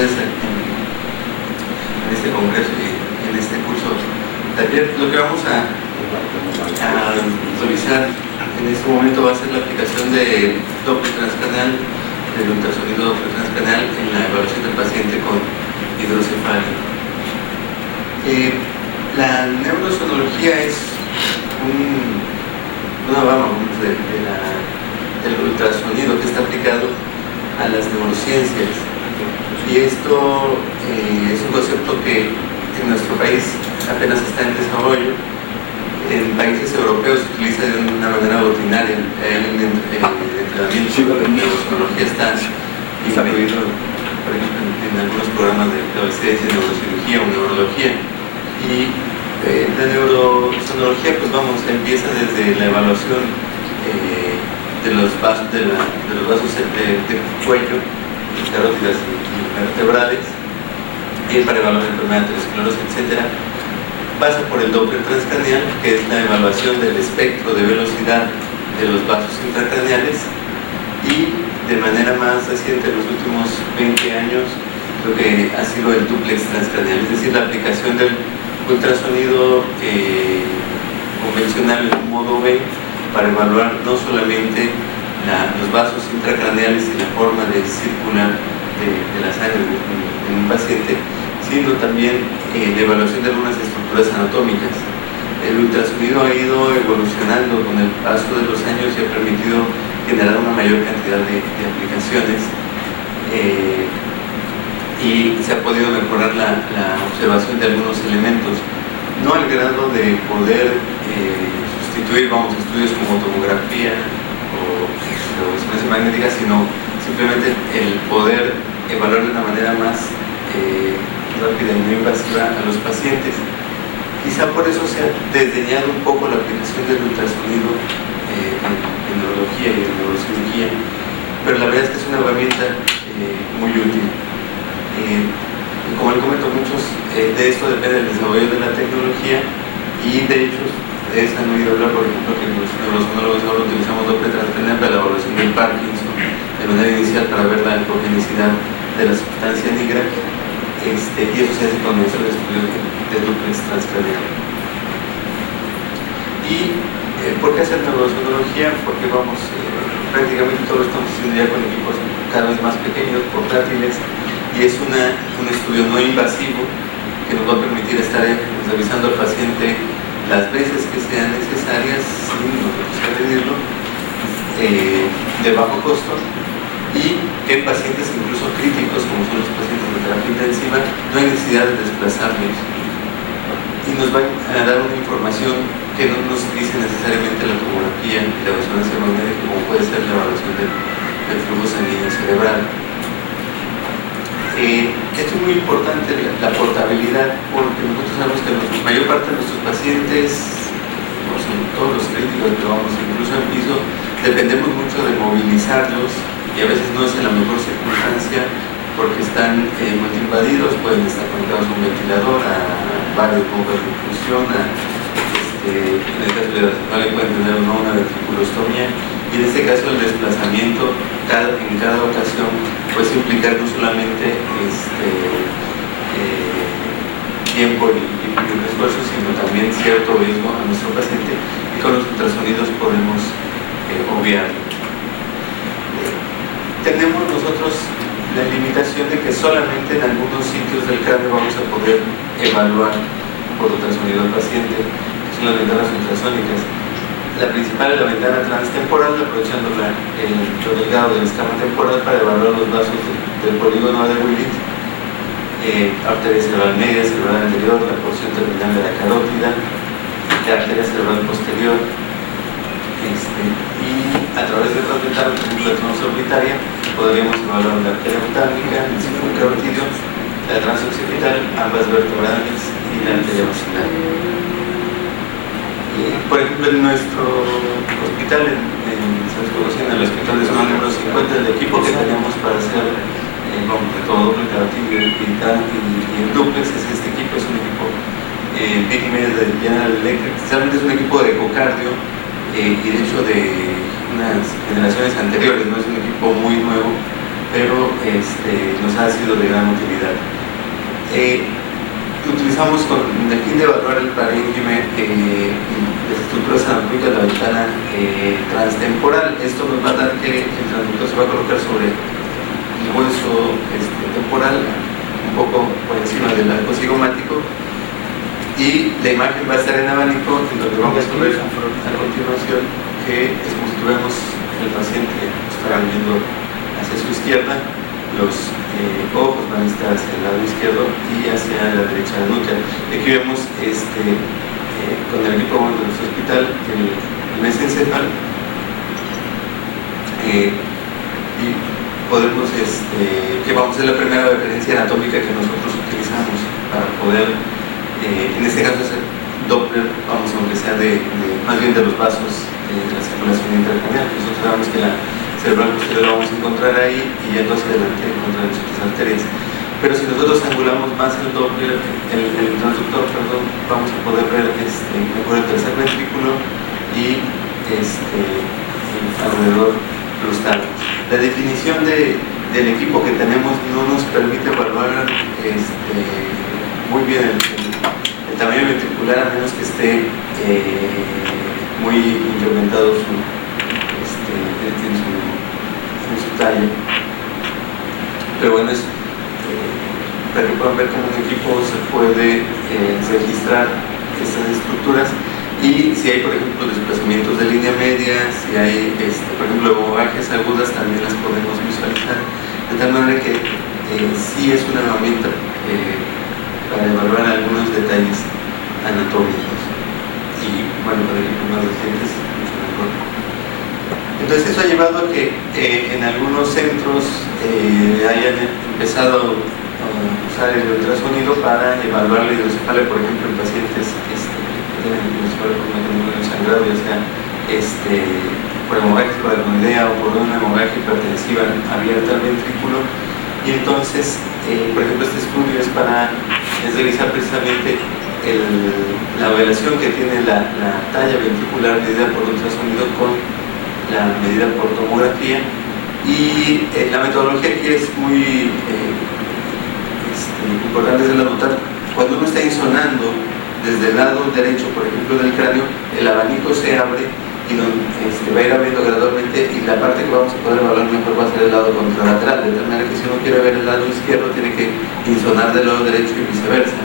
ustedes en este congreso y en este curso taller. Lo que vamos a revisar en este momento va a ser la aplicación de Doppler transcranial, del ultrasonido Doppler transcranial en la evaluación del paciente con hidrocefalia. La neurosonología es una rama del ultrasonido que está aplicado a las neurociencias, y esto es un concepto que en nuestro país apenas está en desarrollo. En países europeos se utiliza de una manera rutinaria. El entrenamiento de neurosonología está incluido, por ejemplo, en algunos programas de residencia de neurocirugía o neurología. Y la neurosonología, pues vamos, empieza desde la evaluación de los vasos del cuello, carótidas y vertebrales, y para evaluar la enfermedad de aterosclerosis, etc. Pasa por el Doppler transcranial, que es la evaluación del espectro de velocidad de los vasos intracraneales, y de manera más reciente, en los últimos 20 años, lo que ha sido el dúplex transcranial, es decir, la aplicación del ultrasonido convencional en un modo B para evaluar no solamente los vasos intracraneales y la forma de circular de la sangre en un paciente, sino también la evaluación de algunas estructuras anatómicas. El ultrasonido ha ido evolucionando con el paso de los años y ha permitido generar una mayor cantidad de aplicaciones, y se ha podido mejorar la observación de algunos elementos, no al grado de poder sustituir, estudios como tomografía o resonancia magnética, sino simplemente el poder evaluar de una manera más rápida y no invasiva a los pacientes. Quizá por eso se ha desdeñado un poco la aplicación del ultrasonido en neurología y en neurocirugía, pero la verdad es que es una herramienta muy útil. Como les comento, muchos de esto depende del desarrollo de la tecnología, y de hecho ustedes han oído hablar, por ejemplo, que los neurosonólogos ahora utilizamos Doppler transcranial para la evaluación del Parkinson de manera inicial para ver la ecogenicidad de la sustancia negra, y eso se hace con nuestro estudio de dúplex transcranial. ¿Y por qué hacer neurosonología? Porque prácticamente todo lo estamos haciendo ya con equipos cada vez más pequeños, portátiles, y es un estudio no invasivo que nos va a permitir estar revisando al paciente las veces que sean necesarias, sin nosotros pedirlo, de bajo costo, y que en pacientes incluso críticos, como son los pacientes de terapia intensiva, no hay necesidad de desplazarlos, y nos van a dar una información que no nos dice necesariamente la tomografía y la resonancia magnética, como puede ser la evaluación del flujo sanguíneo cerebral. Esto es muy importante, la portabilidad, porque nosotros sabemos que la mayor parte de nuestros pacientes, no son todos los críticos, pero incluso en piso, dependemos mucho de movilizarlos, y a veces no es en la mejor circunstancia porque están multiinvadidos, pueden estar conectados a un ventilador, a varios bombas de infusión, en el caso de la cefalia pueden tener una ventriculostomía, y en este caso el desplazamiento en cada ocasión puede implicar no solamente tiempo y esfuerzo, sino también cierto riesgo a nuestro paciente, y con los ultrasonidos podemos obviarlo. Tenemos nosotros la limitación de que solamente en algunos sitios del cráneo vamos a poder evaluar por ultrasonido al paciente, que son las ventanas ultrasónicas. La principal es la ventana transtemporal, aprovechando lo delgado del escama temporal para evaluar los vasos del polígono de Willis, arteria cerebral media, cerebral anterior, la porción terminal de la carótida, la arteria cerebral posterior, y a través de otras ventanas, por ejemplo, la transorbitaria, podríamos evaluar la arteria optálmica, el círculo carotídeo, la transoccipital, ambas vertebrales y la arteria basilar. Por ejemplo, en nuestro hospital, en San Sebastián, en el hospital de zona número 50, el equipo que tenemos para hacer de todo doble carotídeo y el duplex, este equipo es un equipo BIGMED de General Electric, realmente es un equipo de ecocardio, y de hecho de unas generaciones anteriores, no es un equipo muy nuevo, pero nos ha sido de gran utilidad. Utilizamos con el fin de evaluar el parénquima de estructuras anatómicas de la ventana transtemporal. Esto nos va a dar que el transductor se va a colocar sobre el hueso temporal, un poco por encima del arco cigomático, y la imagen va a estar en abanico, en donde vamos a ver a continuación que es como si tuviéramos el paciente está viendo hacia su izquierda, los ojos van a estar hacia el lado izquierdo y hacia la derecha de la nuca. Aquí vemos con el equipo de nuestro hospital el mesencéfalo, y podemos que vamos a hacer la primera referencia anatómica que nosotros utilizamos para poder en este caso es el Doppler, vamos, aunque sea más bien de los vasos de la circulación intracraneal. Nosotros sabemos que la cerebral posterior la vamos a encontrar ahí y yendo hacia adelante encontramos otras arterias. Pero si nosotros angulamos más el Doppler, el transductor, perdón, vamos a poder ver mejor el tercer ventrículo y alrededor los tálamos. La definición del equipo que tenemos no nos permite evaluar muy bien el tamaño ventricular, a menos que esté muy incrementado en su talla. Pero bueno, para que puedan ver cómo un equipo se puede registrar estas estructuras, y si hay, por ejemplo, desplazamientos de línea media, si hay, por ejemplo, hemorragias agudas, también las podemos visualizar, de tal manera que sí es una herramienta para evaluar algunos detalles anatómicos, y bueno, con equipos más recientes mucho mejor. Entonces eso ha llevado a que en algunos centros hayan empezado a usar el ultrasonido para evaluar la hidrocefalia, por ejemplo, en pacientes que tienen hidrocefalia por mecanismo sangrado, ya sea por hemorragia hipoaracnoidea o por una hemorragia hipertensiva abierta al ventrículo. Y entonces, por ejemplo, este estudio es revisar precisamente la relación que tiene la talla ventricular medida por ultrasonido con la medida por tomografía, y la metodología aquí es muy importante de notar. Cuando uno está insonando desde el lado derecho, por ejemplo, del cráneo, el abanico se abre y va a ir abriendo gradualmente, y la parte que vamos a poder evaluar mejor va a ser el lado contralateral, de tal manera que si uno quiere ver el lado izquierdo tiene que insonar del lado derecho y viceversa,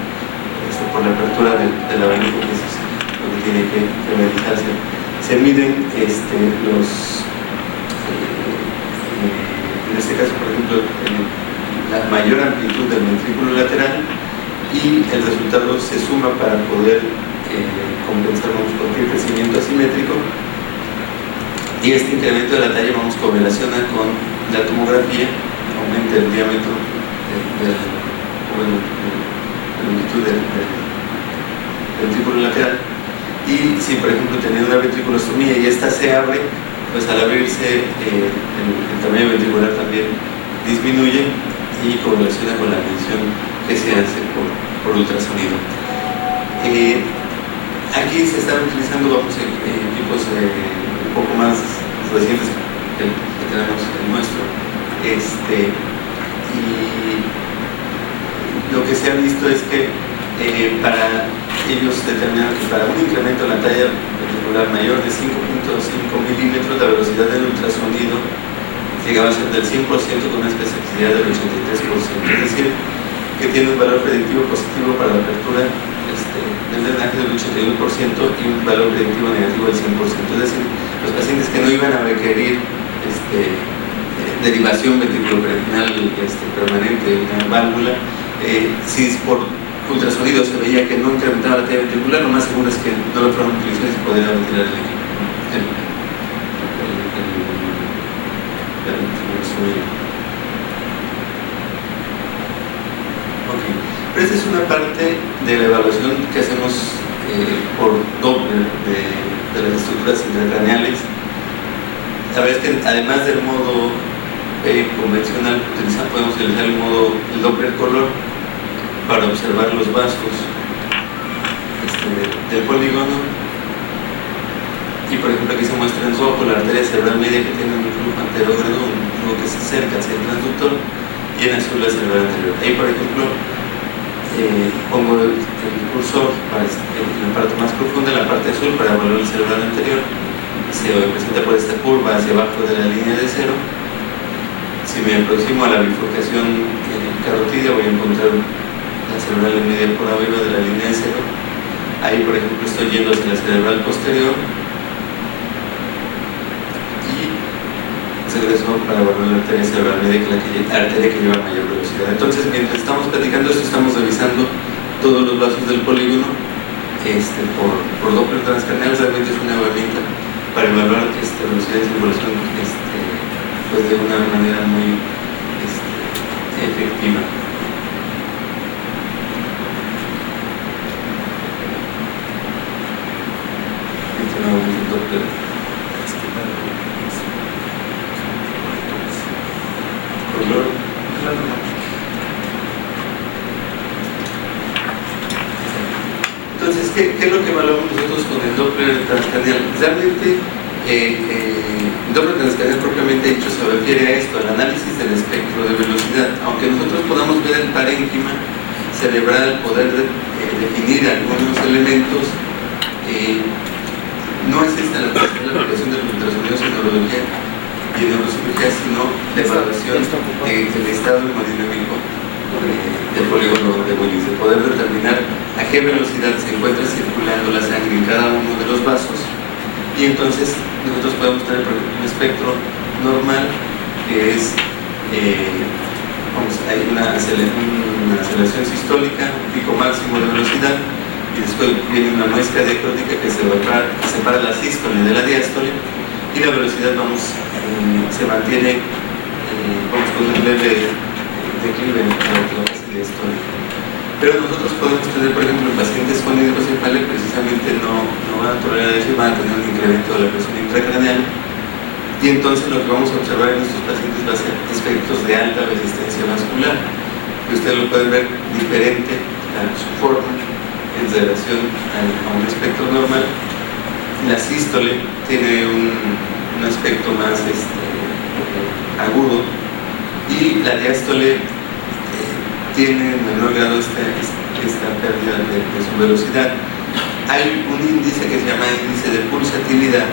por la apertura del abanico, que es lo que tiene que realizarse. Se miden en este caso, por ejemplo, la mayor amplitud del ventrículo lateral, y el resultado se suma para poder compensar cualquier crecimiento asimétrico, y este incremento de la talla vamos correlaciona con la tomografía, aumenta el diámetro la longitud del ventrículo lateral, y si por ejemplo tenía una ventriculostomía y esta se abre, pues al abrirse el tamaño ventricular también disminuye y correlaciona con la medición que se hace por ultrasonido. Aquí se están utilizando equipos un poco más recientes que tenemos el nuestro, y lo que se ha visto es que para ellos determinan que para un incremento en la talla ventricular mayor de 5.5 milímetros, la velocidad del ultrasonido llegaba a ser del 100% con una especificidad del 83%, es decir, que tiene un valor predictivo positivo para la apertura del drenaje del 81% y un valor predictivo negativo del 100%. Es decir, los pacientes que no iban a requerir derivación ventriculoperitoneal permanente de una válvula, si por ultrasonido se veía que no incrementaba la talla ventricular, lo más seguro es que no lo fueron a utilizar y se podría retirar el equipo. Pero esta es una parte de la evaluación que hacemos por Doppler de las estructuras intracraneales. La verdad es que además del modo convencional, podemos utilizar el Doppler color para observar los vasos del polígono, Y por ejemplo aquí se muestra en rojo la arteria cerebral media que tiene un flujo anterógrado, un flujo que se acerca hacia el transductor, y en azul la cerebral anterior. Ahí por ejemplo pongo el cursor en la parte más profunda, en la parte azul, para evaluar el cerebral anterior. Se presenta por esta curva hacia abajo de la línea de cero. Si me aproximo a la bifurcación carotidia, voy a encontrar la cerebral media por arriba de la línea de cero. Ahí por ejemplo estoy yendo hacia la cerebral posterior y regreso para evaluar la arteria cerebral media, que es la arteria que lleva mayor velocidad. Entonces, mientras estamos platicando esto, estamos revisando todos los vasos del polígono por Doppler transcranial. Realmente es una herramienta para evaluar velocidad de circulación pues de una manera muy efectiva. Nuevamente Doppler. Color. Entonces, ¿qué es lo que evaluamos nosotros con el Doppler transcranial? Realmente, el Doppler transcranial propiamente dicho se refiere a esto, al análisis del espectro de velocidad. Aunque nosotros podamos ver el parénquima cerebral, poder definir algunos elementos, no es esta la aplicación de los ultrasonidos en neurología y en neurocirugía, sino la evaluación del estado hemodinámico del polígono de Willis, de poder determinar a qué velocidad se encuentra circulando la sangre en cada uno de los vasos, y entonces nosotros podemos tener, por ejemplo, un espectro normal que es hay una aceleración sistólica, un pico máximo de velocidad, y después viene una muesca diacrótica que separa la sístole de la diástole, y la velocidad se mantiene con un leve declive en la fase diastólica. Pero nosotros podemos tener, por ejemplo, en pacientes con hidrocefalia precisamente no van a tolerar eso y van a tener un incremento de la presión intracraneal, y entonces lo que vamos a observar en estos pacientes va a ser espectros de alta resistencia vascular, que ustedes lo pueden ver diferente a su forma en relación a un espectro normal. La sístole tiene un aspecto más agudo, y la diástole tiene en menor grado esta pérdida de su velocidad. Hay un índice que se llama índice de pulsatilidad,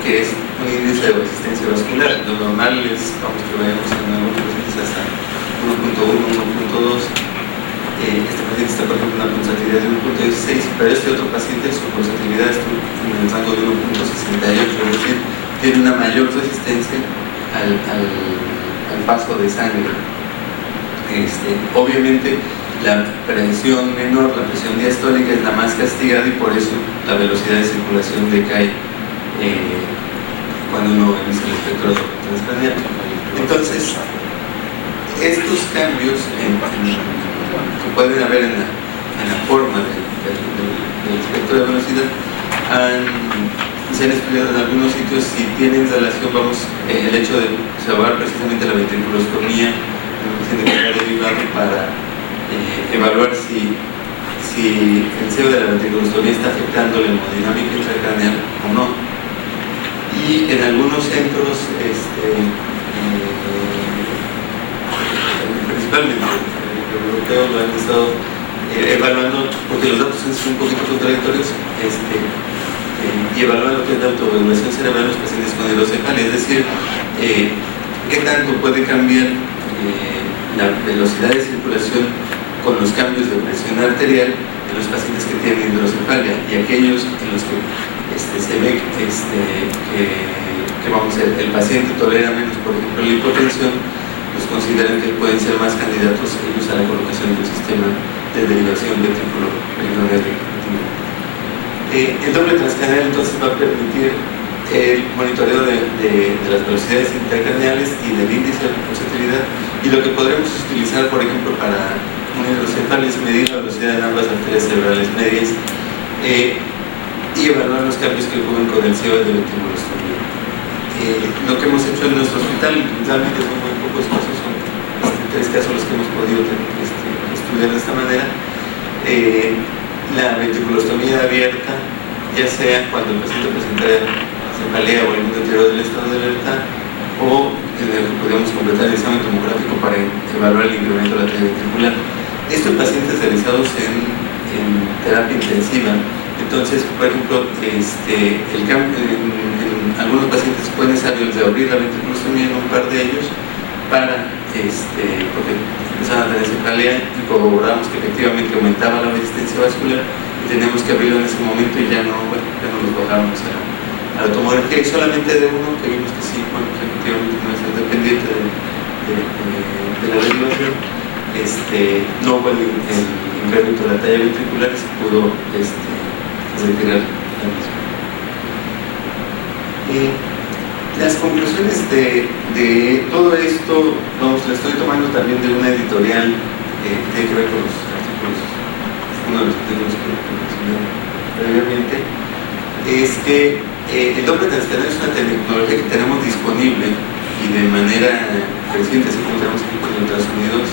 que es un índice de resistencia vascular. Lo normal es, vamos, que vayamos en algunos pacientes hasta 1.1, 1.2. Este paciente está, por ejemplo, en una pulsatilidad de 1.16, pero este otro paciente, su pulsatilidad está en el rango de 1.68, es decir, tiene una mayor resistencia al paso de sangre. Obviamente, la presión menor, la presión diastólica, es la más castigada, y por eso la velocidad de circulación decae cuando uno inicia el espectro transcranial. Entonces, estos cambios que pueden haber en la forma del espectro de velocidad se han estudiado en algunos sitios si tienen relación, el hecho de observar precisamente la ventriculostomía derivado para evaluar si el CEO de la ventriculostomía está afectando la hemodinámica intracraneal o no. Y en algunos centros, principalmente europeos, lo han estado evaluando, porque los datos son un poquito contradictorios, y evaluan lo que es la autorregulación cerebral en los pacientes con hidrocefalia, es decir, qué tanto puede cambiar la velocidad de circulación con los cambios de presión arterial en los pacientes que tienen hidrocefalia, y aquellos en los que se ve que el paciente tolera menos, por ejemplo, la hipotensión, los consideran que pueden ser más candidatos ellos a la colocación del sistema de derivación ventriculo-peritoneal. El Doppler transcranial entonces va a permitir el monitoreo de las velocidades intracraneales y del índice de pulsatilidad, y lo que podremos utilizar, por ejemplo, para un hidrocefalia es medir la velocidad en ambas arterias cerebrales medias y evaluar los cambios que ocurren con el CEO de ventriculostomía. Lo que hemos hecho en nuestro hospital, realmente son muy pocos casos, son 3 casos los que hemos podido estudiar de esta manera. La ventriculostomía abierta, ya sea cuando el paciente presenta cefalea o algún deterioro del estado de alerta, o en el que podríamos completar el examen tomográfico para evaluar el incremento de la talla ventricular. Esto en pacientes realizados en terapia intensiva. Entonces, por ejemplo, en algunos pacientes fue necesario abrir la ventriculostomía en un par de ellos porque empezaban a tener cefalea y corroboramos que efectivamente aumentaba la resistencia vascular y teníamos que abrirlo en ese momento y ya no los bajábamos a la tomografía, y solamente de uno que vimos que sí, que efectivamente no es dependiente de la derivación, no hubo el incremento de la talla ventricular y se pudo retirar la misma. Las conclusiones de todo esto las estoy tomando también de una editorial que tiene que ver con los artículos, uno de los artículos que mencioné previamente, es que el Doppler transcranial es una tecnología que tenemos disponible y de manera creciente, así como tenemos equipos de ultrasonidos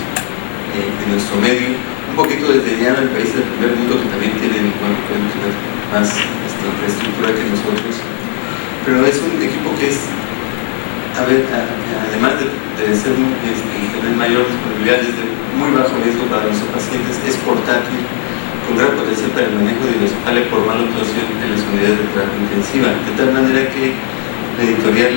en nuestro medio, un poquito desdeñado en países del primer mundo que también tienen, pueden tener más infraestructura que nosotros, pero es un equipo que es, además de tener mayor disponibilidad, es de muy bajo riesgo para nuestros pacientes, es portátil, con gran potencial para el manejo de hidrocefalia por mala actuación en las unidades de terapia intensiva, de tal manera que la editorial,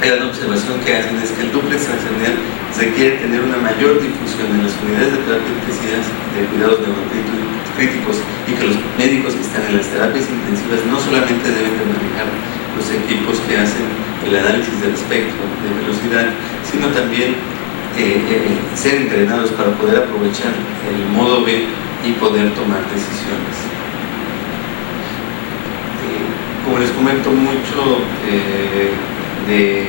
la observación que hacen es que el dúplex transcranial requiere tener una mayor difusión en las unidades de terapia intensiva de cuidados neurocríticos, y que los médicos que están en las terapias intensivas no solamente deben de manejar los equipos que hacen el análisis del espectro de velocidad, sino también ser entrenados para poder aprovechar el modo B y poder tomar decisiones. Como les comento, mucho de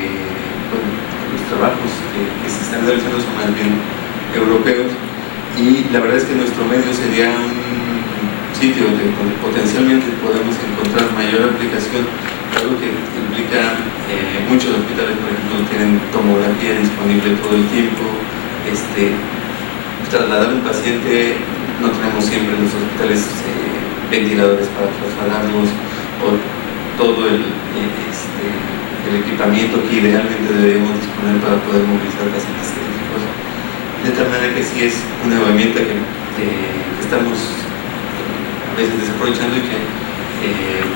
los trabajos que se están realizando son más bien europeos, y la verdad es que nuestro medio sería un sitio donde potencialmente podemos encontrar mayor aplicación, algo que implica muchos hospitales, por ejemplo, tienen tomografía disponible todo el tiempo. Trasladar un paciente, no tenemos siempre en los hospitales ventiladores para trasladarlos, o todo el equipamiento que idealmente deberíamos disponer para poder movilizar pacientes críticos, de tal manera que sí es una herramienta que estamos a veces desaprovechando y que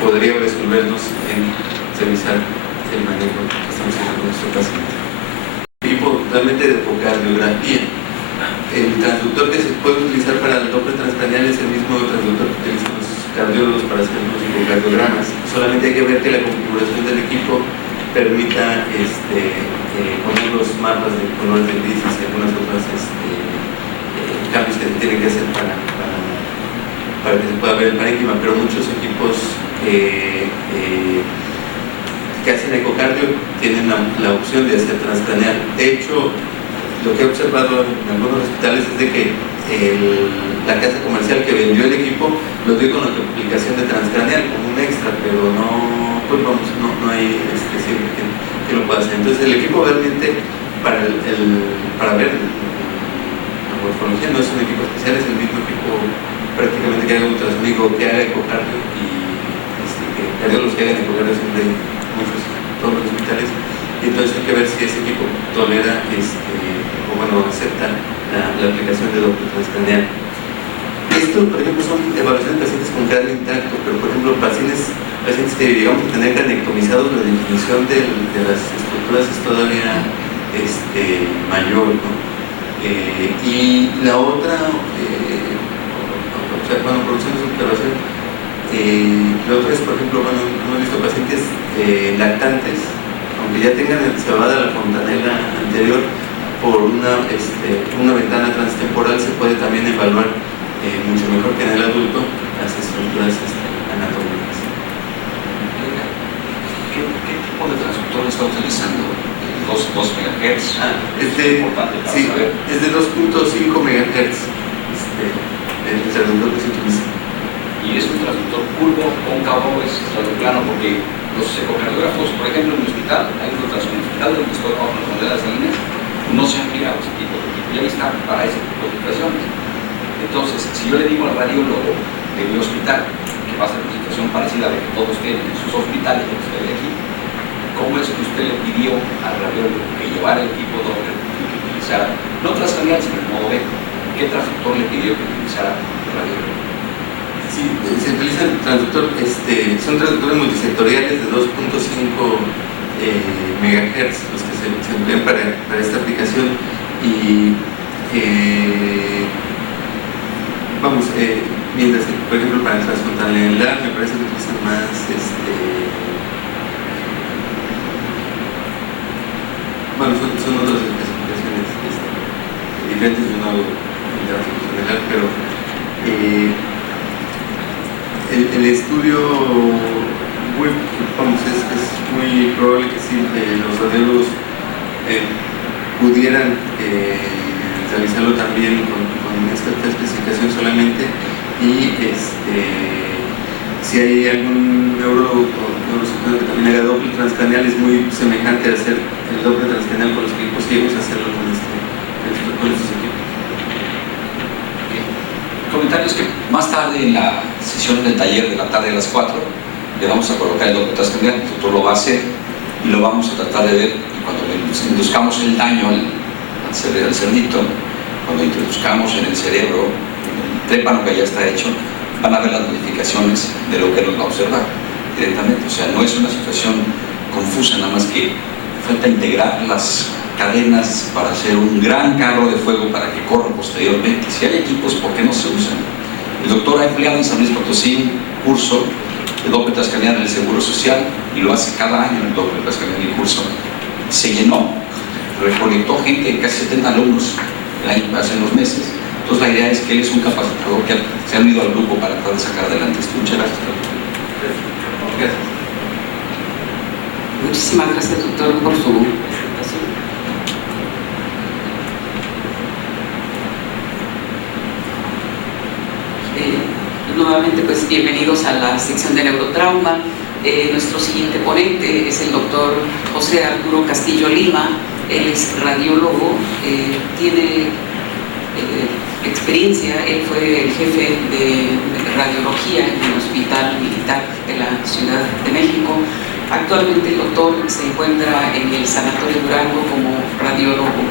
podría resolvernos en revisar el manejo que estamos haciendo con nuestro paciente. Equipo totalmente de ecocardiografía. El transductor que se puede utilizar para el Doppler transcranial es el mismo transductor que utilizan los cardiólogos para hacer los ecocardiogramas. Solamente hay que ver que la configuración del equipo permita poner los mapas de colores de grises y algunas otras cambios que se tienen que hacer para que se pueda ver el parénquima, pero muchos equipos que hacen ecocardio tienen la opción de hacer transcranial. De hecho, lo que he observado en algunos hospitales es de que la casa comercial que vendió el equipo lo dio con la aplicación de transcranial como un extra, pero no hay siempre que lo pueda hacer. Entonces el equipo realmente para ver la morfología no es un equipo especial, es el mismo equipo prácticamente que haga ultrasonido, que haga ecocardio, y cardiólogos que hagan ecocardio siempre hay muchos, todos los hospitales, y entonces hay que ver si ese equipo tolera acepta la aplicación de Doppler transcranial. Esto, por ejemplo, son evaluaciones de pacientes con cráneo intacto, pero por ejemplo pacientes que llegamos a tener cranectomizados, la definición de las estructuras es todavía mayor, ¿no? Y la otra, producciones de observación, la otra es, por ejemplo, hemos visto pacientes lactantes, aunque ya tengan cerrada la fontanela anterior, por una ventana transtemporal se puede también evaluar mucho mejor que en el adulto las estructuras anatómicas. ¿Qué tipo de transductor está utilizando? ¿2 MHz? Es de 2.5 MHz el transductor que se utiliza. ¿Y es un transductor curvo, cóncavo, es plano? Porque los ecocardiógrafos, por ejemplo, en el hospital, hay un hospital donde estoy bajo las banderas de líneas, no se han girado ese tipo de equipo, ya está para ese tipo de situaciones. Entonces, si yo le digo al radiólogo de mi hospital que va a hacer una situación situación parecida a la que todos tienen en sus hospitales, que usted ve aquí, ¿cómo es que usted le pidió al radiólogo que llevara el equipo Doppler y que utilizara, no transcranial, sino el modo B? ¿Qué transductor le pidió que utilizara el radiólogo? Sí, se utiliza el transductor, son transductores multisectoriales de 2.5 MHz los que se emplean para esta aplicación. Y mientras que, por ejemplo, para el transfrontalenlar me parece que utilizan más son otras especificaciones diferentes de uno transfrontalenlar, pero el estudio es muy probable que sí, los radiólogos pudieran realizarlo también con esta especificación solamente, y si hay algún neurólogo o neurocirujano que también haga Doppler transcranial, es muy semejante a hacer el Doppler transcranial con los equipos ciegos, hacerlo con estos equipos. Comentarios que más tarde en la sesión del taller de la tarde a las 4 le vamos a colocar el Doppler transcranial. El doctor lo va a hacer y lo vamos a tratar de ver, y cuando le induzcamos el daño al cerdito, cuando introduzcamos en el cerebro el trépano que ya está hecho, van a ver las modificaciones de lo que nos va a observar directamente. O sea, no es una situación confusa, nada más que falta integrar las cadenas para hacer un gran carro de fuego para que corra posteriormente. Si hay equipos, ¿por qué no se usan? El doctor ha empleado en San Luis Potosí un curso de Doppler transcranial en el Seguro Social, y lo hace cada año el Doppler transcranial en el curso. Se llenó, recolectó gente, casi 70 alumnos hace unos meses. Entonces la idea es que él es un capacitador que se ha unido al grupo para tratar de sacar adelante esto. Muchas gracias. Gracias. Muchísimas gracias, doctor, por su presentación. Nuevamente, pues bienvenidos a la sección de neurotrauma. Nuestro siguiente ponente es el doctor José Arturo Castillo Lima. Él es radiólogo, tiene experiencia, él fue el jefe de radiología en el Hospital Militar de la Ciudad de México. Actualmente el doctor se encuentra en el Sanatorio Durango como radiólogo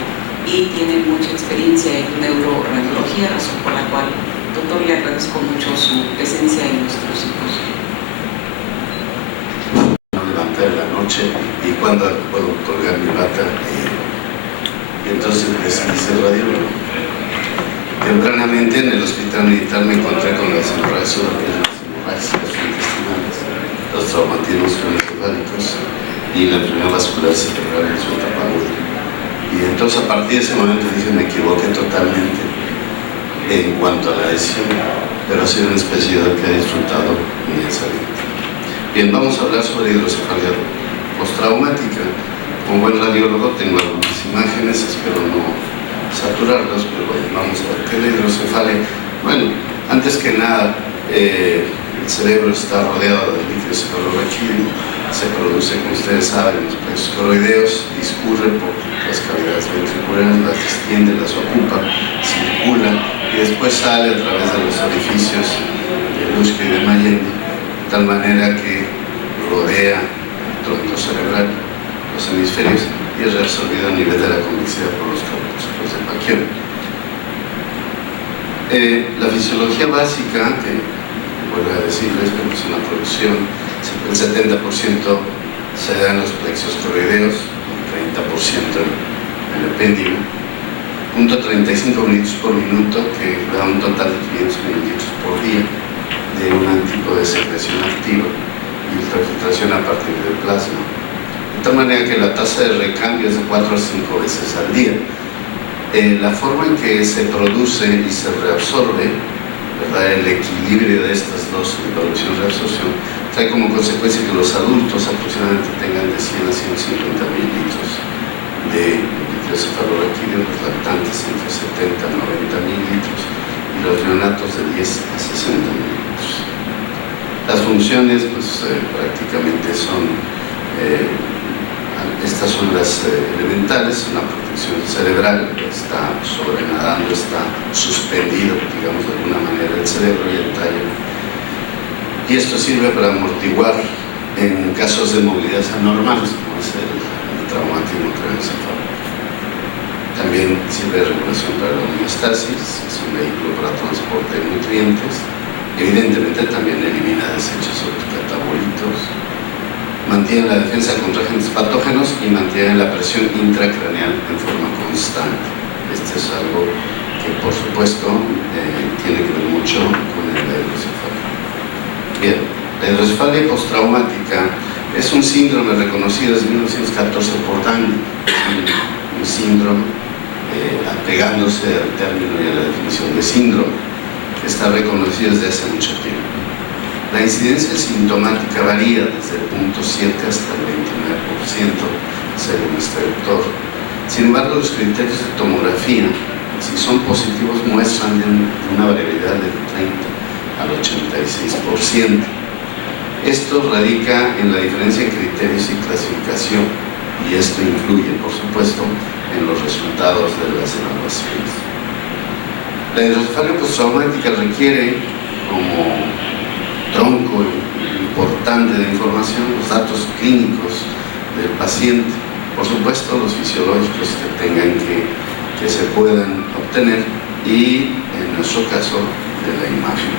y tiene mucha experiencia en neuroradiología, razón por la cual, doctor, le agradezco mucho su presencia en nuestro simposio. Levantar en la noche y cuando puedo colgar mi bata, y entonces decidí ser radiólogo. Tempranamente en el hospital militar me encontré con las hemorragias intestinales, los traumatismos craneoencefálicos y la enfermedad vascular cerebral en su etapa aguda. Y entonces a partir de ese momento dije, me equivoqué totalmente en cuanto a la decisión, pero ha sido una especialidad que he disfrutado inmensamente. Bien, vamos a hablar sobre hidrocefalia postraumática. Como buen radiólogo tengo algunas imágenes, espero no saturarlos, pero bueno, vamos a ver qué es la hidrocefalia. Bueno, antes que nada, el cerebro está rodeado del líquido cefalorraquídeo, se produce, como ustedes saben, los plexos coroideos, discurre por las cavidades ventriculares, las distiende, las ocupa, circula y después sale a través de los orificios de Luschke y de Mayende, de tal manera que rodea el tronco cerebral, los hemisferios, y es reabsorbido a nivel de la convexidad por los corpúsculos de Pacquiao. La fisiología básica, que vuelvo a decirles, es una producción, el 70% se da en los plexos coroideos, el 30% en el epéndigo, 0.35 mililitros por minuto, que da un total de 500 mililitros por día de un tipo de secreción activa y ultrafiltración a partir del plasma. De tal manera que la tasa de recambio es de 4 a 5 veces al día. La forma en que se produce y se reabsorbe, ¿verdad?, el equilibrio de estas dos, producción y reabsorción, trae como consecuencia que los adultos aproximadamente tengan de 100 a 150 mililitros de líquido cefalorraquídeo, los lactantes entre 70 a 90 mililitros y los neonatos de 10 a 60 mililitros. Las funciones, pues prácticamente son, estas son las elementales, una protección cerebral, está sobrenadando, está suspendido, digamos de alguna manera, el cerebro y el tallo. y esto sirve para amortiguar en casos de movilidad anormales, como es el traumatismo craneoencefálico. También sirve de regulación para la homeostasis, es un vehículo para transporte de nutrientes. Evidentemente también elimina desechos o catabolitos, mantiene la defensa contra agentes patógenos y mantiene la presión intracraneal en forma constante. Este es algo que por supuesto tiene que ver mucho con la hidrocefalia. Bien, la hidrocefalia postraumática es un síndrome reconocido desde 1914 por Dandy, un síndrome apegándose al término y a la definición de síndrome, que está reconocido desde hace mucho tiempo. La incidencia sintomática varía desde el 0.7 hasta el 29%, según este autor. Sin embargo, los criterios de tomografía, si son positivos, muestran de una variabilidad del 30 al 86%. Esto radica en la diferencia en criterios y clasificación, y esto influye, por supuesto, en los resultados de las evaluaciones. La hidrocefalia postraumática requiere, como tronco importante de información, los datos clínicos del paciente, por supuesto los fisiológicos que se puedan obtener, y en nuestro caso de la imagen.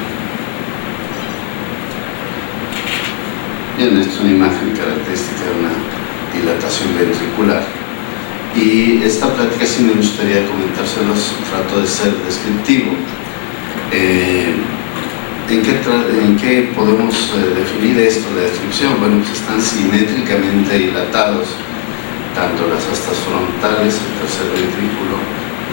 Bien, esta es una imagen característica de una dilatación ventricular, y esta plática sí me gustaría comentárselos, trato de ser descriptivo. ¿En qué podemos definir esto, la descripción? Bueno, pues están simétricamente dilatados tanto las astas frontales, el tercer ventrículo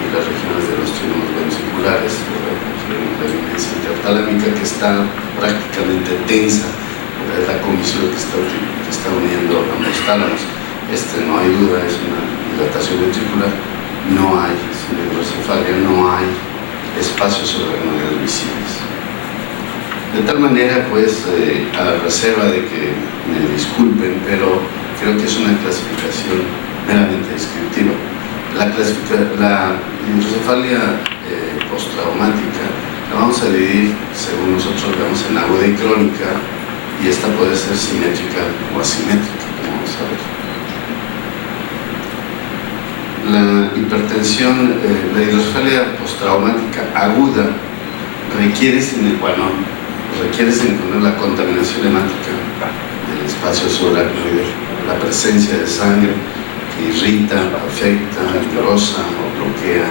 y las regiones de los trigonos ventriculares, la evidencia intertalámica, que está prácticamente tensa, es la comisión que está uniendo ambos tálamos. No hay duda, es una dilatación ventricular, no hay hidrocefalia, no hay espacios subaracnoideos visibles. De tal manera, pues, a reserva de que me disculpen, pero creo que es una clasificación meramente descriptiva. La hidrocefalia postraumática la vamos a dividir, según nosotros vemos, en aguda y crónica, y esta puede ser simétrica o asimétrica, como vamos a ver. La hipertensión, la hidrocefalia postraumática aguda requiere sine qua non, la contaminación hemática del espacio subaracnoide, la presencia de sangre que irrita, afecta, engrosa o bloquea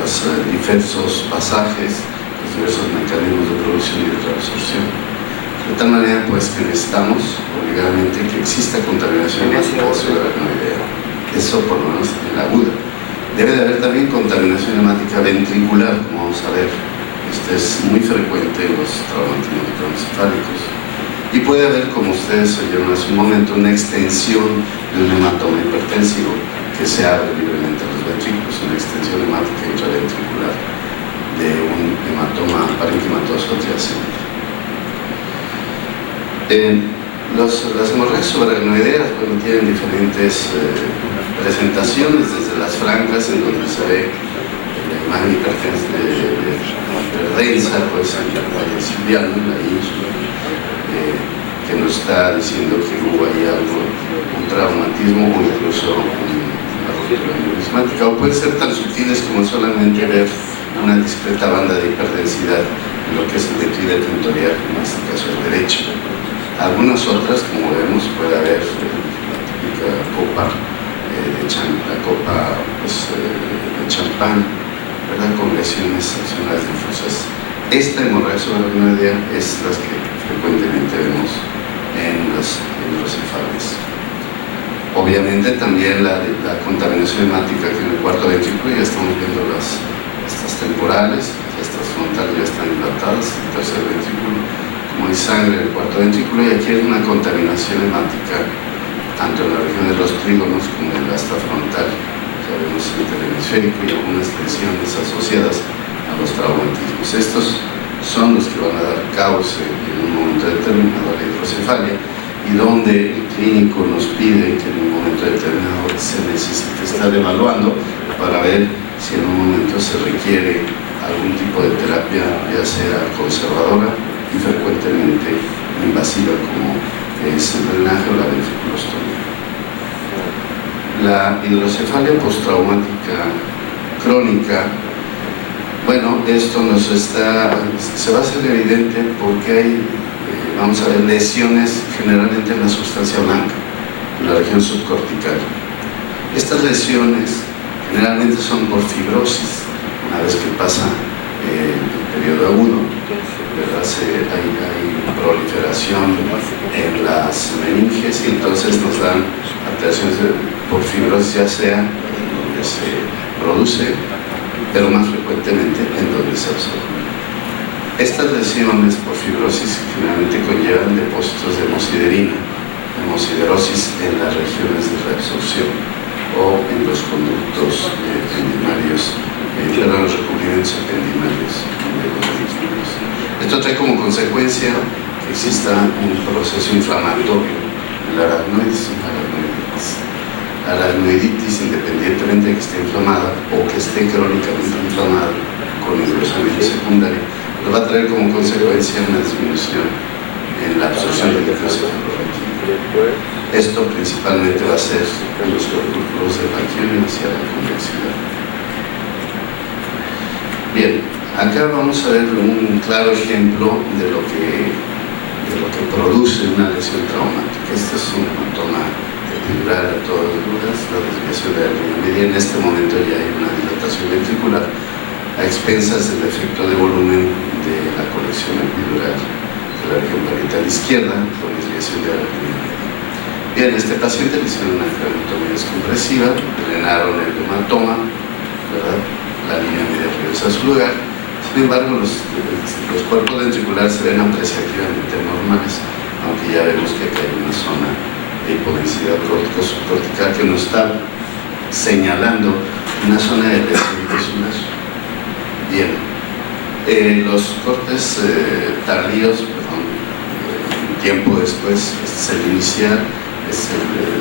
los diversos pasajes, los diversos mecanismos de producción y de reabsorción. De tal manera, pues, que necesitamos obligadamente que exista contaminación hemática subaracnoidea. Eso por lo menos en la aguda. Debe de haber también contaminación hemática ventricular, como vamos a ver. Este es muy frecuente en los traumatismos craneoencefálicos. Y puede haber, como ustedes oyeron hace un momento, una extensión de un hematoma hipertensivo que se abre libremente a los ventrículos, una extensión hemática intraventricular de un hematoma parenquimatoso adyacente. Las hemorragias subaracnoideas, bueno, tienen diferentes presentaciones, desde las francas, en donde se ve la imagen hiperdensa, pues en el valle siciliano, en la ínsula, que nos está diciendo que hubo ahí algo, un traumatismo o incluso una ruptura neurismática, o puede ser tan sutiles como solamente ver una discreta banda de hiperdensidad en lo que es el declive tentorial, en este caso el derecho. Algunas otras, como vemos, puede haber la típica copa de champán, ¿verdad?, con lesiones accionales difusas. Esta hemorragia subaracnoidea es la que frecuentemente vemos en los hidrocefalias. Obviamente también la contaminación hemática que en el cuarto ventrículo, ya estamos viendo estas temporales, estas frontales ya están dilatadas, el tercer ventrículo, como hay sangre en el cuarto ventrículo, y aquí hay una contaminación hemática tanto en la región de los trígonos como en la asta frontal, sabemos el hemisférico, y algunas lesiones asociadas a los traumatismos. Estos son los que van a dar causa en un momento determinado a la hidrocefalia, y donde el clínico nos pide que en un momento determinado se necesite estar evaluando para ver si en un momento se requiere algún tipo de terapia, ya sea conservadora y frecuentemente invasiva como es el drenaje o la ventriculostomía. La hidrocefalia postraumática crónica, bueno, esto se va a hacer evidente porque hay, vamos a ver, lesiones generalmente en la sustancia blanca, en la región subcortical. Estas lesiones generalmente son por fibrosis, una vez que pasa el periodo agudo, ¿verdad? Hay proliferación en las meninges y entonces nos dan alteraciones por fibrosis, ya sea en donde se produce, pero más frecuentemente en donde se absorbe. Estas lesiones por fibrosis generalmente conllevan depósitos de hemosiderina, hemosiderosis en las regiones de reabsorción o en los conductos ependimarios, los recubrimientos ependimarios de los músculos. Esto trae como consecuencia que exista un proceso inflamatorio, la aracnoiditis, independientemente de que esté inflamada o que esté crónicamente inflamada con engrosamiento secundario, lo va a traer como consecuencia una disminución en la absorción de líquido cefalorraquídeo. Esto principalmente va a ser en los corpúsculos de Pacquiao hacia la convexidad. Bien, acá vamos a ver un claro ejemplo de lo que produce una lesión traumática. Este es un hematoma epidural a todas luces, la desviación de la línea media. En este momento ya hay una dilatación ventricular a expensas del efecto de volumen de la colección epidural de la región parietal izquierda con desviación de la línea media. Bien, este paciente le hicieron una craniectomía descompresiva, drenaron el hematoma, ¿verdad? La línea media regresa a su lugar. Sin embargo, los cuerpos ventriculares se ven apreciativamente normales, aunque ya vemos que acá hay una zona de hipodensidad córtico-subcortical que nos está señalando una zona de lesión tisular. Bien, los cortes tardíos, un tiempo después, es el inicial, es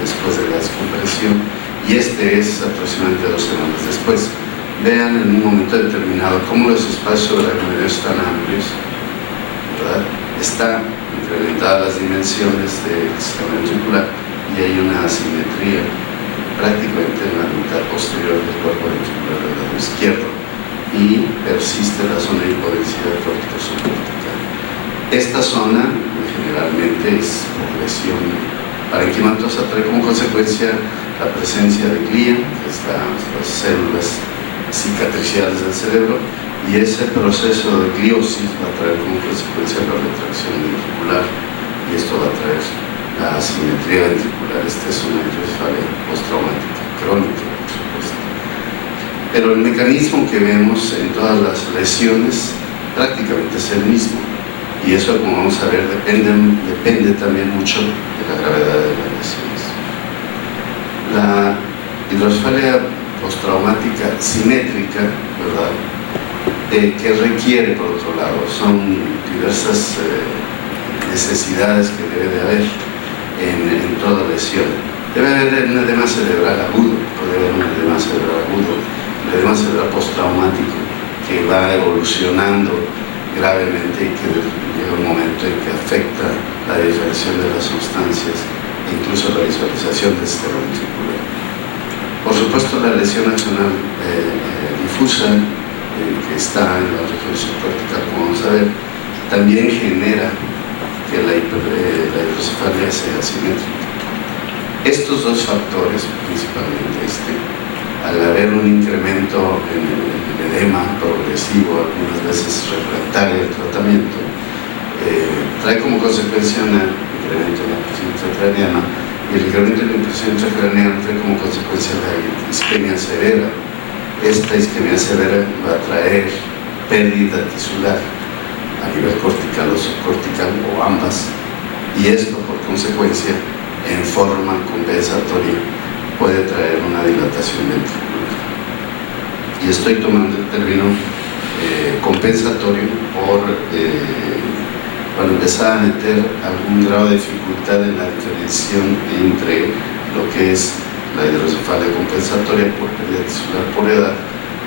después de la descompresión, y este es aproximadamente 2 semanas después. Vean en un momento determinado cómo los espacios aracnoideos están amplios, ¿verdad? Están incrementadas las dimensiones del sistema ventricular y hay una asimetría prácticamente en la mitad posterior del cuerpo ventricular del lado izquierdo y persiste la zona de hipodensidad córtico-subcortical. Esta zona generalmente es por lesión parenquimatosa, trae como consecuencia la presencia de glía, que es las células cicatriciales del cerebro, y ese proceso de gliosis va a traer como consecuencia la retracción ventricular y esto va a traer la asimetría ventricular. Esta es una hidrocefalia postraumática crónica, por supuesto. Pero el mecanismo que vemos en todas las lesiones prácticamente es el mismo, y eso, como vamos a ver, depende también mucho de la gravedad de las lesiones. La hidrocefalia postraumática simétrica, ¿verdad? Que requiere, por otro lado, son diversas necesidades que debe de haber en toda lesión. Debe haber un edema cerebral agudo, puede haber un edema cerebral agudo, el edema cerebral postraumático que va evolucionando gravemente y que llega un momento en que afecta la diferenciación de las sustancias e incluso la visualización del sistema ventricular. Por supuesto, la lesión axonal difusa que está en la región subcortical, como vamos a ver, también genera que la hidrocefalia sea asimétrica. Estos dos factores, principalmente al haber un incremento en el edema progresivo, algunas veces refractario al tratamiento, trae como consecuencia un incremento en la presión intracraneana, y el incremento en la presión intracraneana trae como consecuencia la isquemia severa. Esta isquemia severa va a traer pérdida tisular a nivel cortical o subcortical o ambas, y esto por consecuencia en forma compensatoria puede traer una dilatación ventricular. Y estoy tomando el término compensatorio cuando empezar a meter algún grado de dificultad en la diferenciación entre lo que es la hidrocefalia compensatoria por pérdida tisular por edad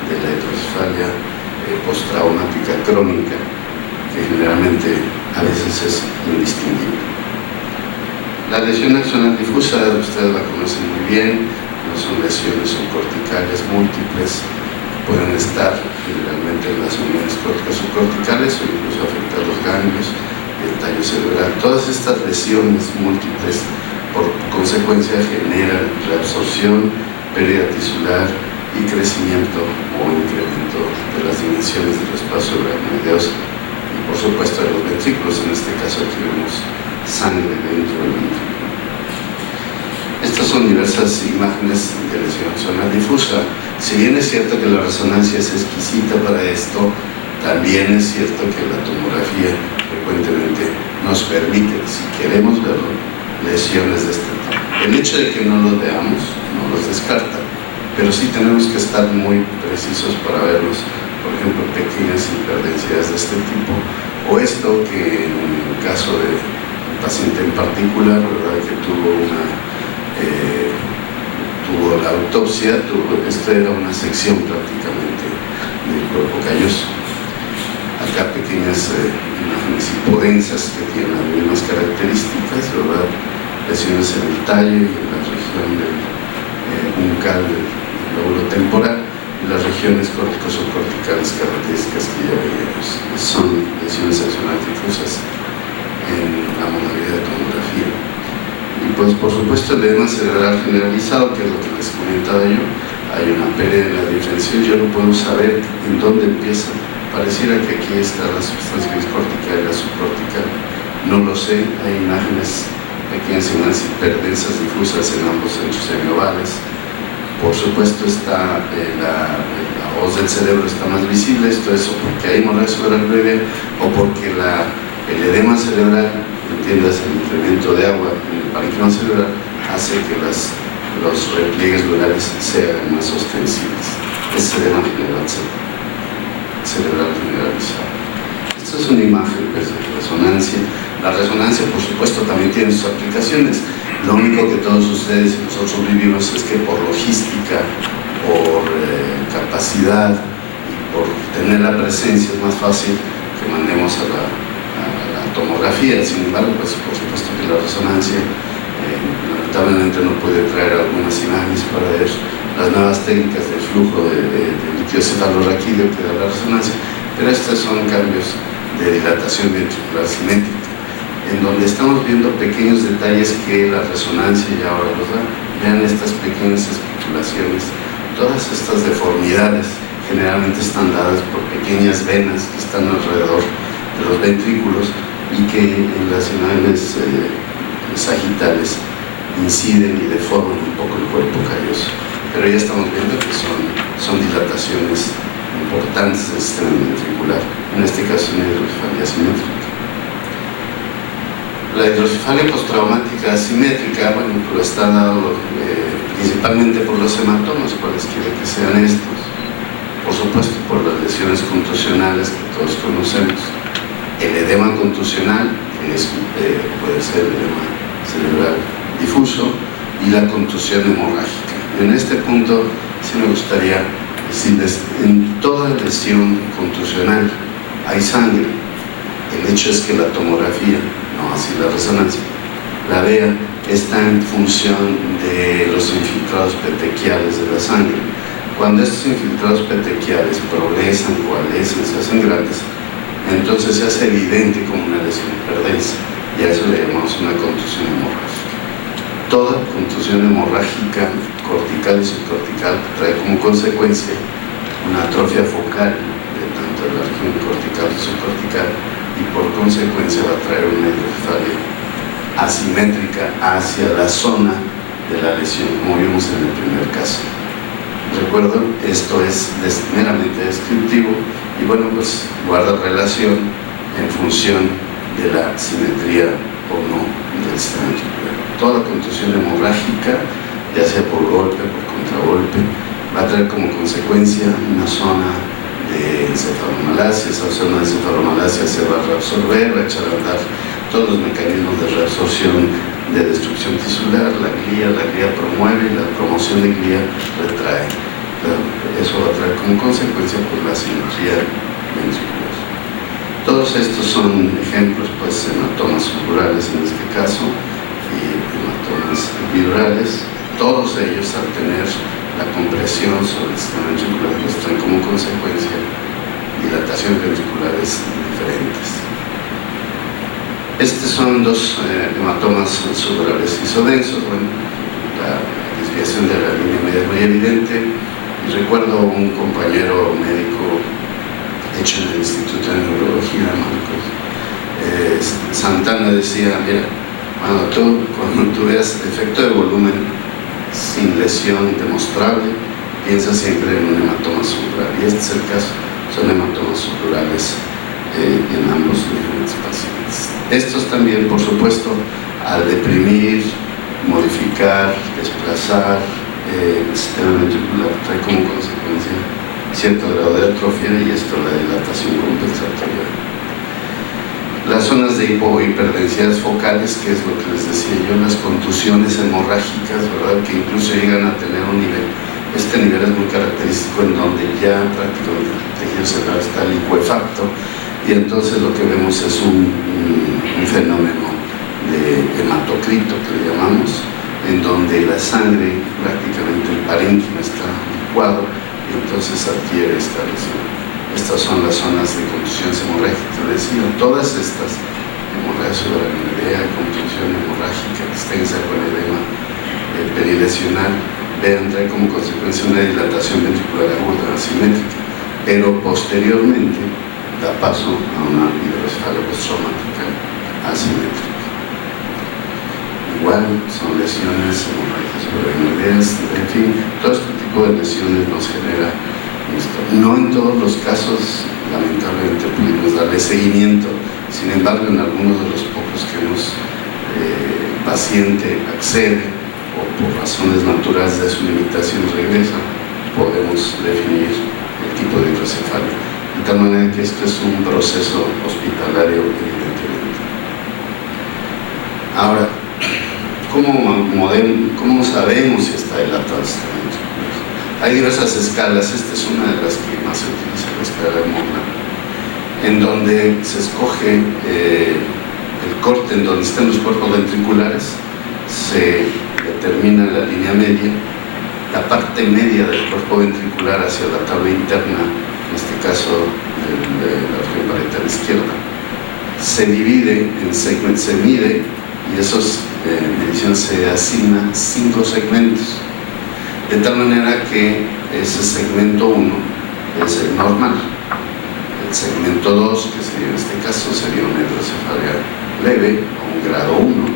de la hidrocefalia postraumática crónica, que generalmente a veces es indistinguible. La lesión axonal difusa, ustedes la conocen muy bien, no son lesiones subcorticales múltiples, pueden estar generalmente en las uniones córticas subcorticales o incluso afectar los ganglios, el tallo cerebral. Todas estas lesiones múltiples por consecuencia generan reabsorción, pérdida tisular y crecimiento o incremento de las dimensiones del espacio medios y por supuesto de los ventrículos. En este caso aquí vemos sangre dentro del ventrículo. Estas son diversas imágenes de lesión axonal difusa. Si bien es cierto que la resonancia es exquisita para esto, también es cierto que la tomografía frecuentemente nos permite, si queremos verlo, lesiones de este tipo. El hecho de que no los veamos no los descarta, pero sí tenemos que estar muy precisos para verlos. Por ejemplo, pequeñas hiperdensidades de este tipo, o esto que en el caso de un paciente en particular, ¿verdad?, que tuvo la autopsia, esto era una sección prácticamente del cuerpo calloso. Acá pequeñas imágenes hipodensas que tienen las mismas características, ¿verdad?, lesiones en el tallo y en la región del uncal del lóbulo temporal, y las regiones córtico-subcorticales características que ya veíamos. Son lesiones axonales difusas en la modalidad de tomografía. Y pues por supuesto el edema cerebral generalizado, que es lo que les comentaba yo, hay una pérdida en la diferenciación, yo no puedo saber en dónde empieza. Pareciera que aquí está la sustancia cortical y la subcortical, no lo sé. Hay imágenes, pequeñas imágenes hiperdensas difusas en ambos centros semiovales. Por supuesto está la hoz del cerebro está más visible, esto es o porque hay hemorragia cerebral previa o porque el edema cerebral, entiendas, el incremento de agua en el parénquima cerebral, hace que los repliegues durares se hagan más ostensibles. Es edema cerebral generalizado. Esta es una imagen pues, de resonancia. La resonancia, por supuesto, también tiene sus aplicaciones. Lo único que todos ustedes y nosotros vivimos es que por logística, por capacidad y por tener la presencia es más fácil que mandemos a la tomografía. Sin embargo, pues por supuesto que la resonancia lamentablemente no puede traer algunas imágenes para ver las nuevas técnicas de flujo de líquido cefalorraquídeo que da la resonancia, pero estos son cambios de dilatación ventricular simétrica, en donde estamos viendo pequeños detalles que la resonancia ya ahora los da. Vean estas pequeñas especulaciones, todas estas deformidades generalmente están dadas por pequeñas venas que están alrededor de los ventrículos y que en las imágenes sagitales inciden y deforman un poco el cuerpo calloso. Pero ya estamos viendo que son dilataciones importantes del sistema ventricular, en este caso una hidrocefalia asimétrica. La hidrocefalia postraumática asimétrica, bueno, pues está dado principalmente por los hematomas, cualesquiera que sean estos, por supuesto por las lesiones contusionales que todos conocemos, el edema contusional, que puede ser el edema cerebral difuso, y la contusión hemorrágica. En este punto sí me gustaría decirles, en toda lesión contusional hay sangre. El hecho es que la tomografía, no así la resonancia, la vea está en función de los infiltrados petequiales de la sangre. Cuando estos infiltrados petequiales progresan, coalescen, se hacen grandes, entonces se hace evidente como una lesión hiperdensa, y a eso le llamamos una contusión hemorrágica. Toda contusión hemorrágica cortical y subcortical trae como consecuencia una atrofia focal de tanto de la región cortical y subcortical, y por consecuencia va a traer una hidrocefalia asimétrica hacia la zona de la lesión, como vimos en el primer caso. Recuerdo, esto es meramente descriptivo y bueno, pues guarda relación en función de la simetría o no del sistema ventricular. Toda contusión hemorrágica, ya sea por golpe, por contragolpe, va a traer como consecuencia una zona de encefalomalacia. Esa zona de encefalomalacia se va a reabsorber, va a echar a andar todos los mecanismos de reabsorción, de destrucción tisular. La glía promueve, la promoción de glía retrae. Eso va a traer como consecuencia por la simetría ventricular. Todos estos son ejemplos, pues, hematomas subdurales en este caso y hematomas epidurales. Todos ellos, al tener la compresión sobre el sistema ventricular, pues traen como consecuencia dilataciones ventriculares diferentes. Estos son dos hematomas subdurales isodensos. Bueno, la desviación de la línea media es muy evidente. Y recuerdo un compañero médico hecho en el Instituto de Neurología, Marcos Santana, decía: mira, cuando tú veas efecto de volumen sin lesión demostrable, piensa siempre en un hematoma subdural, y este es el caso. Son hematomas subdurales en ambos pacientes. Estos también, por supuesto, al deprimir, modificar, desplazar el sistema ventricular, trae como consecuencia cierto grado de atrofia, y esto la dilatación compensatoria. Las zonas de hiperdensidades focales, que es lo que les decía yo, las contusiones hemorrágicas, ¿verdad?, que incluso llegan a tener un nivel. Este nivel es muy característico, en donde ya prácticamente el tejido cerebral está licuefacto, y entonces lo que vemos es un fenómeno de hematocrito, que le llamamos, en donde la sangre, prácticamente el parénquima, está licuado, y entonces adquiere esta lesión. Estas son las zonas de contusiones hemorrágicas. Decía, todas estas, hemorragia subaracnoidea, contusión hemorrágica extensa con edema perilesional, vean, trae como consecuencia una dilatación ventricular aguda asimétrica, pero posteriormente da paso a una hidrocefalia postraumática asimétrica. Igual son lesiones hemorrágicas subaracnoideas, en fin, todo este tipo de lesiones nos genera esto. No en todos los casos, lamentablemente, pudimos darle seguimiento. Sin embargo, en algunos de los pocos que el paciente accede, o por razones naturales de su limitación regresa, podemos definir el tipo de hidrocefalia. De tal manera que esto es un proceso hospitalario, evidentemente. Ahora, ¿cómo sabemos si está dilatado el sistema ventricular? Hay diversas escalas. Esta es una de las que más se utiliza, la escala de Morgan, en donde se escoge el corte en donde están los cuerpos ventriculares, se determina la línea media, la parte media del cuerpo ventricular hacia la tabla interna, en este caso de la región parietal izquierda, se divide en segmentos, se mide, y esos mediciones se asignan 5 segmentos, de tal manera que ese segmento 1 es el normal, el segmento 2, que sería, en este caso sería una hidrocefalia leve o un grado 1,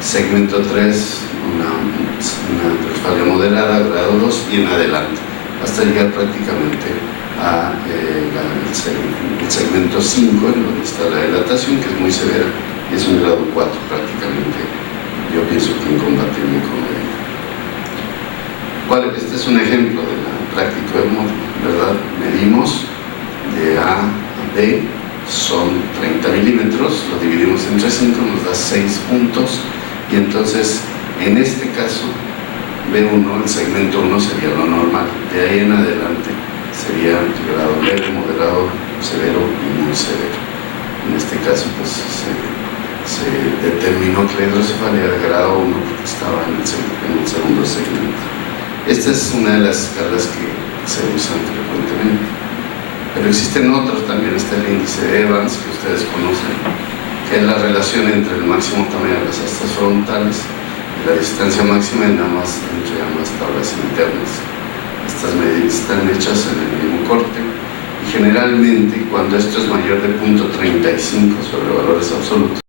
segmento 3 una hidrocefalia moderada, grado 2, y en adelante, hasta llegar prácticamente a el segmento 5, en donde está la dilatación, que es muy severa, y es un grado 4 prácticamente, yo pienso que incompatible con ella. Este es un ejemplo de la práctica de Morgan, ¿verdad? Medimos de A a B, son 30 milímetros, lo dividimos entre 5, nos da 6 puntos, y entonces, en este caso, B1, el segmento 1 sería lo normal, de ahí en adelante sería grado leve, moderado, severo y muy severo. En este caso, pues, se determinó que la hidrocefalia era grado 1 porque estaba en el segundo segmento. Esta es una de las escalas que se usan frecuentemente, pero existen otros también. Está el índice de Evans, que ustedes conocen, que es la relación entre el máximo tamaño de las astas frontales y la distancia máxima entre ambas tablas internas. Estas medidas están hechas en el mismo corte, y generalmente, cuando esto es mayor de 0.35 sobre valores absolutos,